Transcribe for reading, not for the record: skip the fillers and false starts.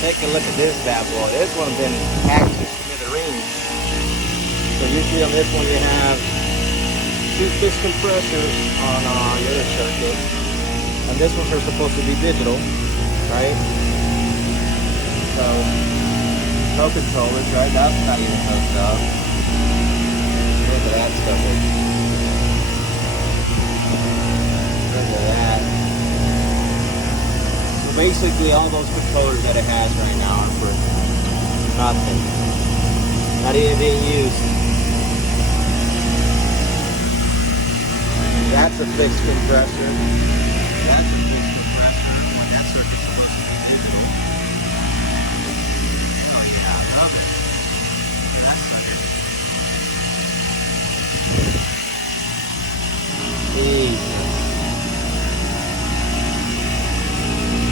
Take a look at this bad boy. This one's been hacked to smithereens. So usually on this one you have 2 fixed compressors on your other circuit. And this ones are supposed to be digital, right? So, no controllers, right? That's not even hooked up. Look at that stuff. Look at that. So basically all those controllers that it has right now are for nothing. Not even being used. That's a fixed compressor.